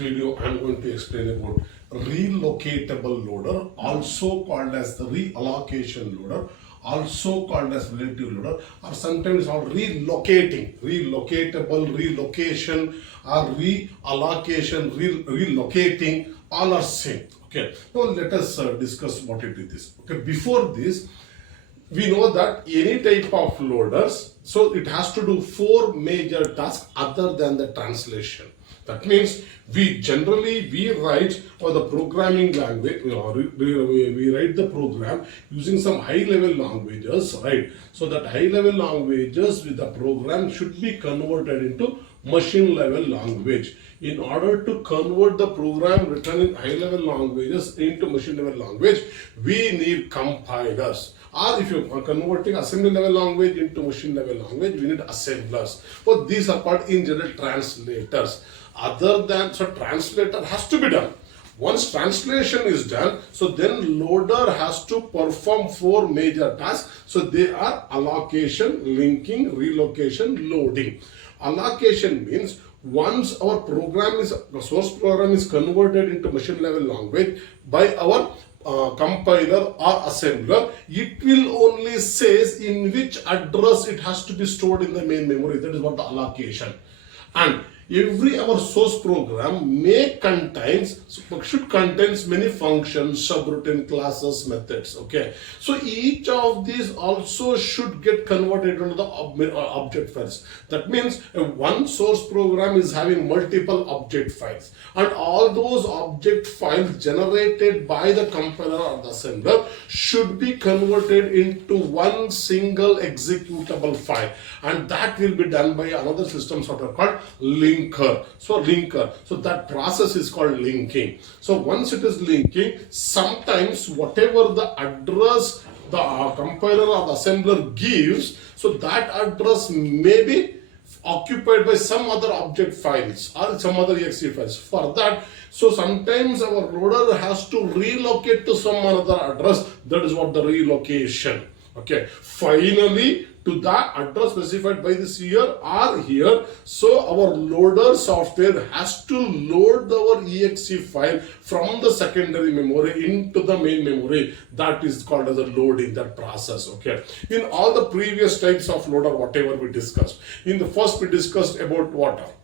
video, I am going to explain about relocatable loader, also called as the reallocation loader, also called as relative loader, or sometimes called relocating, relocatable, relocation, or reallocation, relocating, all are same. Okay, now let us discuss what it is. Okay, before this, we know that any type of loaders, so it has to do 4 major tasks other than the translation. That means we write for the programming language, we write the program using some high level languages, right? So that high level languages with the program should be converted into machine level language. In order to convert the program written in high level languages into machine level language, we need compilers. Or if you are converting assembly level language into machine level language, we need assemblers. But these are called in general translators. Other than, so translator has to be done. Once translation is done, so then loader has to perform 4 major tasks. So they are allocation, linking, relocation, loading. Allocation means once our program is, the source program is converted into machine level language by our compiler or assembler, it will only says in which address it has to be stored in the main memory. That is what the allocation. And every our source program should contains many functions, subroutine, classes, methods. Okay, so each of these also should get converted into the object files. That means one source program is having multiple object files, and all those object files generated by the compiler or the assembler should be converted into one single executable file, and that will be done by another system software called linker. So that process is called linking. So once it is linking, sometimes whatever the address the compiler or the assembler gives, so that address may be occupied by some other object files or some other exe files. For that, so sometimes our loader has to relocate to some other address. That is what the relocation. Okay, finally to that address specified by this here or here, so our loader software has to load our exe file from the secondary memory into the main memory. That is called as a loading, that process. Okay, in all the previous types of loader, whatever we discussed, in the first we discussed about what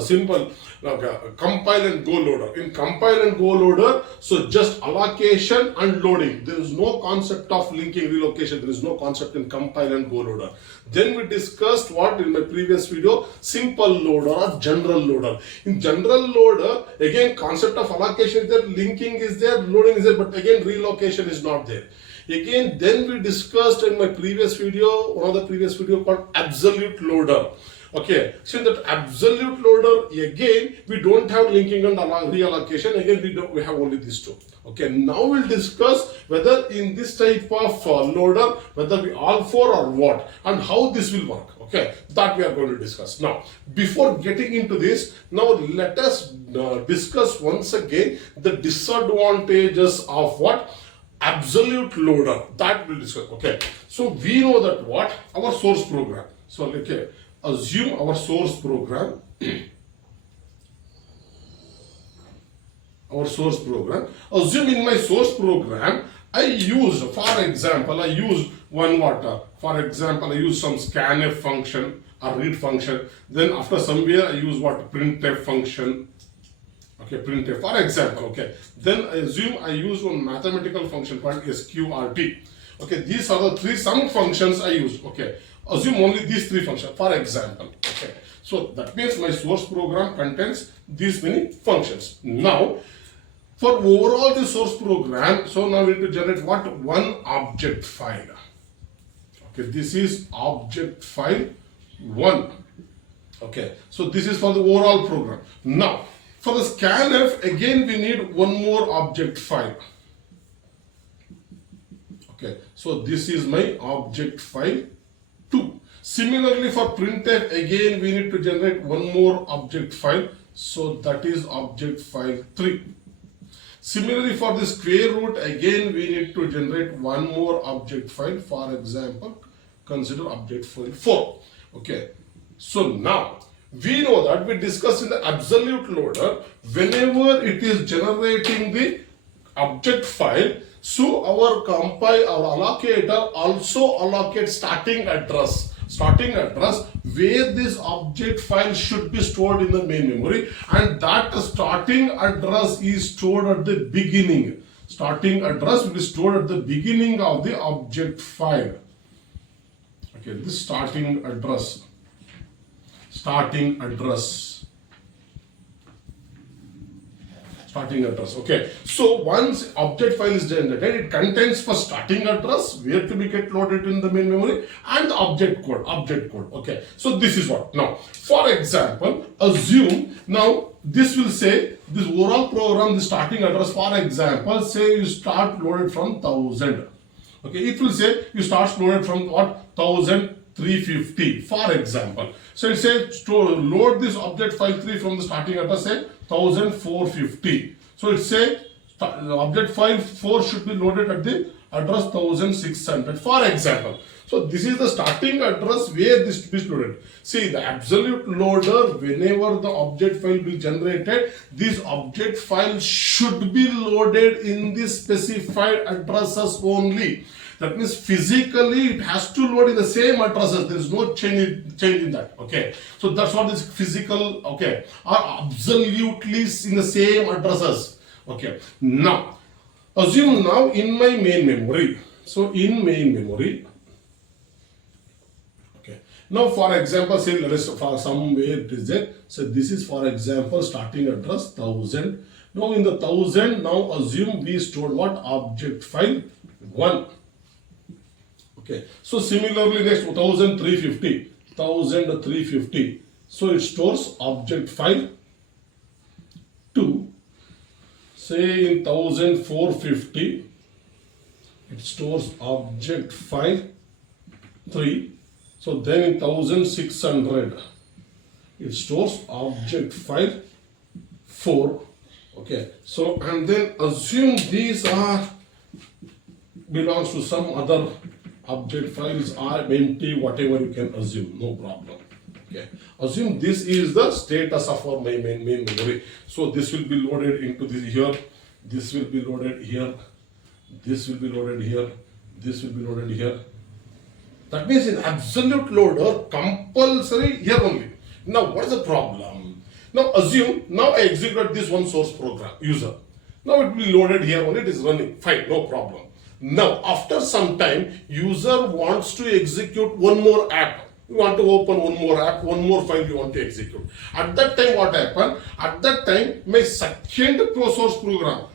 simple compile and go loader. In compile and go loader, so just allocation and loading. There is no concept of linking, relocation. There is no concept in compile and go loader. Then we discussed what in my previous video, simple loader or general loader. In general loader, again concept of allocation is there, linking is there, loading is there, but again relocation is not there. Again, then we discussed in my previous video, one of the previous video called absolute loader. Okay, so in that absolute loader, again, we don't have linking and reallocation. Again, we have only these two. Okay, now we'll discuss whether in this type of loader, whether we all 4 or what, and how this will work. Okay, that we are going to discuss. Now, before getting into this, now let us discuss once again the disadvantages of what? Absolute loader. That we'll discuss. Okay, so we know that what? Our source program. So, okay, assume our source program, assume in my source program, I use, for example, I use one what, for example, I use some scanf function or read function, then after somewhere I use what, printf function. Okay, printf, for example. Okay, then I assume I use one mathematical function called sqrt. Okay, these are the some functions I use. Okay, assume only these 3 functions, for example. Okay, so that means my source program contains these many functions. Now, for overall the source program, so now we need to generate what? One object file. Okay, this is object file 1. Okay, so this is for the overall program. Now, for the scanf, again we need one more object file. Okay, so this is my object file 2. Similarly for printf, again we need to generate one more object file, so that is object file 3. Similarly for the square root, again we need to generate one more object file. For example, consider object file 4. Okay, so now We know that we discussed in the absolute loader, whenever it is generating the object file, so our compile or allocator also allocates starting address where this object file should be stored in the main memory, and that starting address is stored at the beginning. Starting address will be stored at the beginning of the object file. Okay, this starting address. Okay, so once object file is generated, it contains first starting address where to be get loaded in the main memory and the object code. Okay, so this is what. Now for example, assume now this will say this overall program, the starting address, for example, say you start loaded from 1000. Okay, it will say you start loaded from what, 1350, for example. So it says to load this object file 3 from the starting address, say 1450. So it says object file 4 should be loaded at the address 1600, for example. So this is the starting address where this is loaded. See, the absolute loader, whenever the object file will be generated, this object file should be loaded in the specified addresses only. That means physically it has to load in the same addresses. There is no change in that. Okay. So that's what is physical. Okay. Are absolutely in the same addresses. Okay. Now, assume now in my main memory. So in main memory. Okay. Now for example, say let us for somewhere it is there. So this is for example starting address 1000. Now in the 1000, now assume we stored what, object file 1. Okay, so similarly next 1350, so it stores object file 2. Say in 1450, it stores object file 3. So then in 1600, it stores object file 4. Okay, so and then assume these are belongs to some other object files are empty, whatever you can assume, no problem. Okay, assume this is the status of our main memory. So this will be loaded into this here, this will be loaded here, this will be loaded here, this will be loaded here. That means in absolute loader compulsory here only. Now what is the problem? Now assume now I execute this one source program user. Now it will be loaded here only, it is running fine, no problem. Now, after some time, user wants to execute one more app. You want to open one more app, one more file you want to execute. At that time, what happened? At that time, my second source program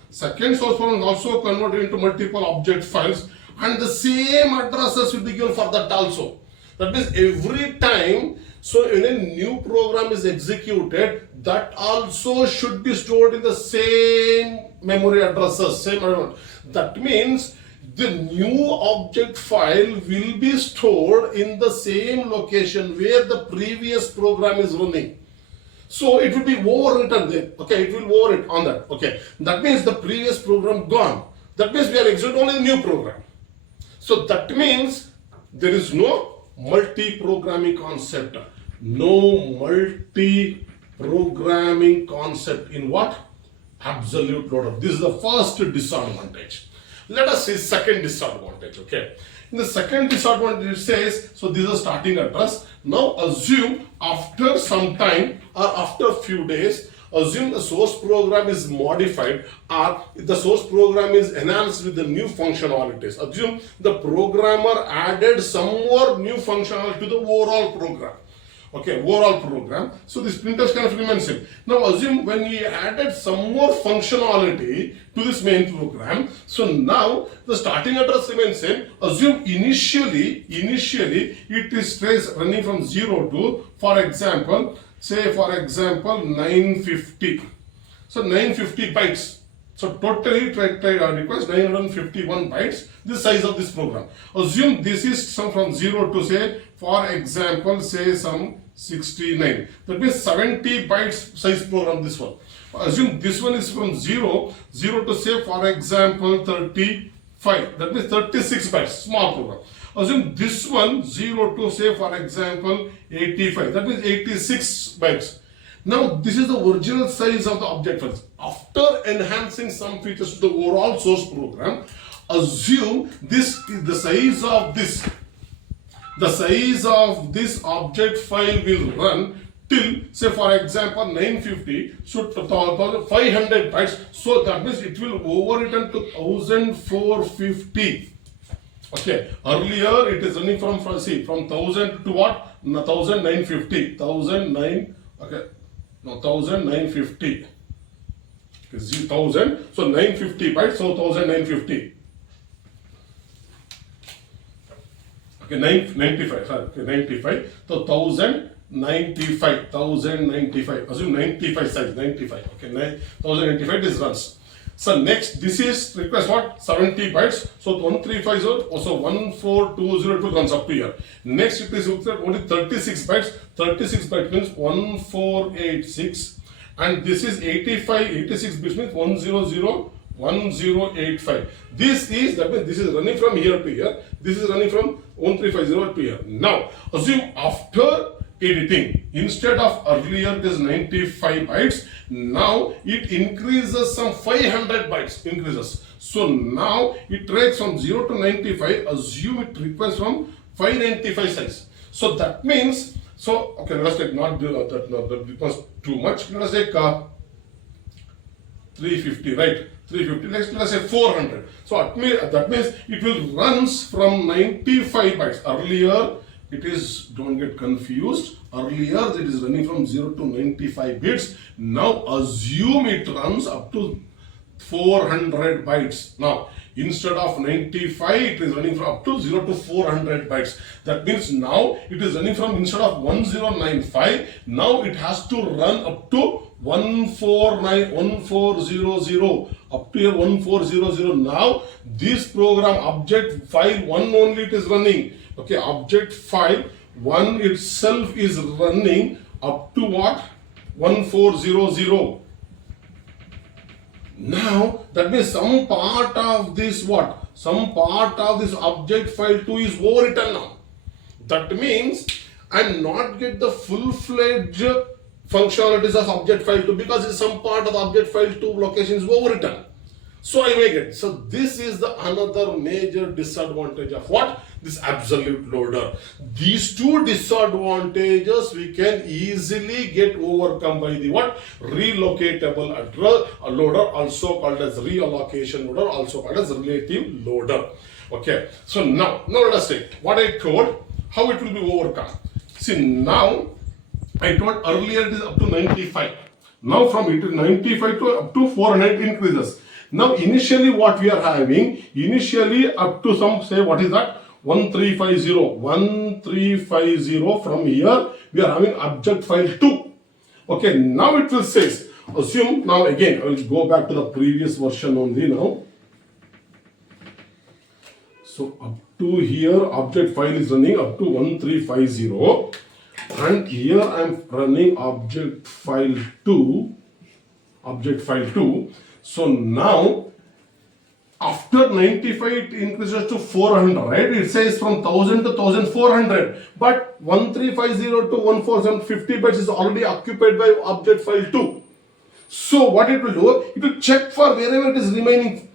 also converted into multiple object files, and the same addresses will be given for that also. That means every time, so when a new program is executed, that also should be stored in the same memory addresses, same address. That means the new object file will be stored in the same location where the previous program is running. So it will be overwritten there. Okay, it will overwrite on that. Okay, that means the previous program gone. That means we are executing only the new program. So that means there is no multi-programming concept. No multi-programming concept in what? Absolute loader. This is the first disadvantage. Let us see second disadvantage. Okay, in the second disadvantage it says, so this is a starting address. Now assume after some time or after few days, assume the source program is modified or the source program is enhanced with the new functionalities. Assume the programmer added some more new functionality to the overall program. Okay, overall program. So this printers kind of remains same. Now assume when we added some more functionality to this main program, so now the starting address remains same. Assume initially it is trace running from 0 to, for example, say for example 950. So 950 bytes. So totally requires 951 bytes, the size of this program. Assume this is some from 0 to say, for example, say some 69. That means 70 bytes size program, this one. Assume this one is from 0 to say, for example, 35. That means 36 bytes, small program. Assume this one 0 to say for example 85. That means 86 bytes. Now this is the original size of the object files. After enhancing some features to the overall source program, assume this is the size of this. The size of this object file will run till say for example 950, so 500 bytes. So that means it will overwritten to 1450. Okay, earlier it is running from 1000 to what? 1950. 1009. Okay, no 1950. Okay, 1000. So 950 bytes. So 1950. Okay, 995. Sorry, okay, 95. So 1095. Assume 95 size. 95. Okay, 1095 is runs. So next, this is request what? 70 bytes. So 1350, also 14202 runs up to here. Next, it is only 36 bytes. 36 bytes means 1486. And this is 86 bits means 1001085. This is, that means this is running from here to here. This is running from 1350 to here. Now, assume after editing, instead of earlier this 95 bytes, now it increases some 500 bytes increases. So now it tracks from 0 to 95, assume it requires from 595 size. So that means, so okay, let us take not that becomes too much. Let us take 350, right? 350, let's say 400. So that means it will runs from 95 bytes. Earlier it is, don't get confused, earlier it is running from 0 to 95 bits. Now assume it runs up to 400 bytes. Now instead of 95 it is running from up to 0 to 400 bytes. That means now it is running from, instead of 1095, now it has to run up to 1400 up to here 1400. Now this program object file 1 only it is running. Okay, object file 1 itself is running up to what? 1400. Now that means some part of this what? Some part of this object file 2 is overwritten now. That means I not get the full-fledged functionalities of object file 2 because some part of the object file 2 location is overwritten. So I make it. So this is the another major disadvantage of what? This absolute loader. These two disadvantages we can easily get overcome by the what? Relocatable loader, also called as reallocation loader, also called as relative loader. Okay. So now let us take what I told, how it will be overcome. See, now I told earlier it is up to 95. Now from it is 95 to up to 400 increases. Now initially what we are having, initially up to some, say what is that? 1350 from here we are having object file 2. Okay, now it will says, assume, now again I will go back to the previous version only now. So up to here object file is running up to 1350 and here I am running object file 2. So now after 95 it increases to 400, right? It says from 1000 to 1400, but 1350 to 1450 bytes is already occupied by object file 2. So what it will do, it will check for wherever it is remaining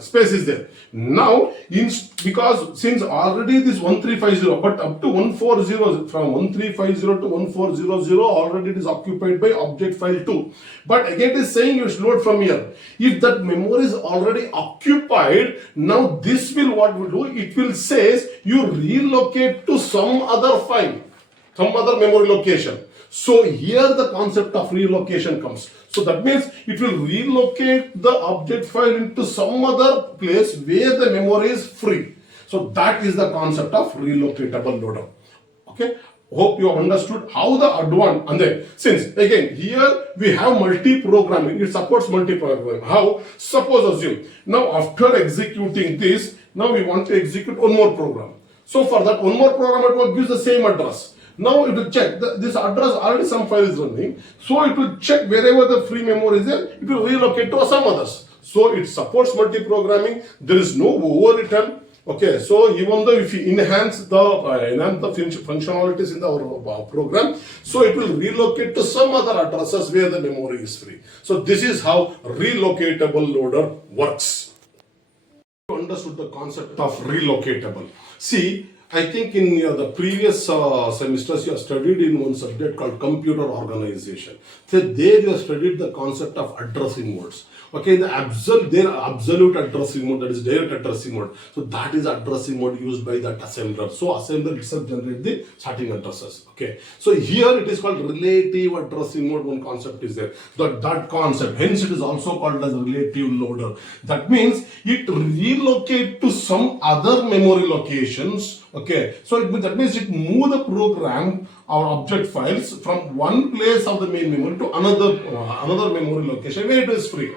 space is there. Now, because since already this 1350, but up to 140, from 1350 to 1400 already it is occupied by object file 2. But again it is saying you should load from here. If that memory is already occupied, now this will what will do, it will says you relocate to some other file, some other memory location. So here the concept of relocation comes. So that means it will relocate the object file into some other place where the memory is free. So that is the concept of relocatable loader. Okay. Hope you have understood how the advanced, and then since again here we have multi-programming, it supports multi-programming. How? Suppose assume now after executing this, now we want to execute one more program. So for that one more program it will give the same address. Now it will check this address, already some file is running, so it will check wherever the free memory is there, it will relocate to some others. So it supports multi-programming, there is no overwritten, Okay, so even though if you enhance the functionalities in our program, so it will relocate to some other addresses where the memory is free. So this is how relocatable loader works. You understood the concept of relocatable. See, I think in the previous semesters you have studied in one subject called computer organization. So there you have studied the concept of addressing modes. Okay, their absolute addressing mode, that is direct addressing mode. So that is addressing mode used by that assembler. So assembler itself generates the starting addresses. Okay, so here it is called relative addressing mode. One concept is there. That concept, hence it is also called as relative loader. That means it relocate to some other memory locations. Okay, so that means it move the program or object files from one place of the main memory to another memory location where it is free.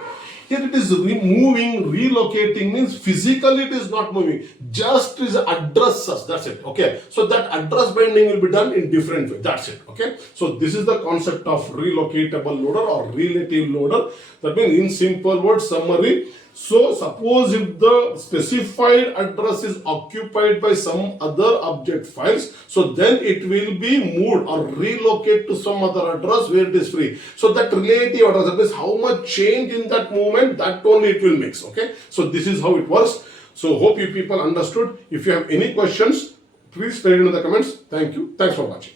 Here it is moving, relocating means physically it is not moving, just is addresses, that's it. Okay, so that address binding will be done in different way, that's it. Okay, so this is the concept of relocatable loader or relative loader. That means in simple words, summary. So suppose if the specified address is occupied by some other object files, so then it will be moved or relocate to some other address where it is free. So that relative address, that is how much change in that movement, that only it will mix. Okay, so this is how it works. So hope you people understood. If you have any questions, please write in the comments. Thank you. Thanks for watching.